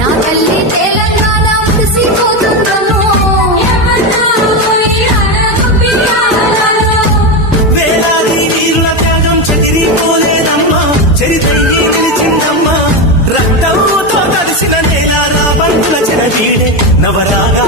నా తల్లి తెలంగాణ మురిసిపోతుందమ్మో వేలాది వీరుల త్యాగం చెదిరిపోలేదమ్మా చరిత్రని నిలిచిందమ్మా రక్తంతో తడిసిన నేల రాబంతుల చెరగీడే నవరాగా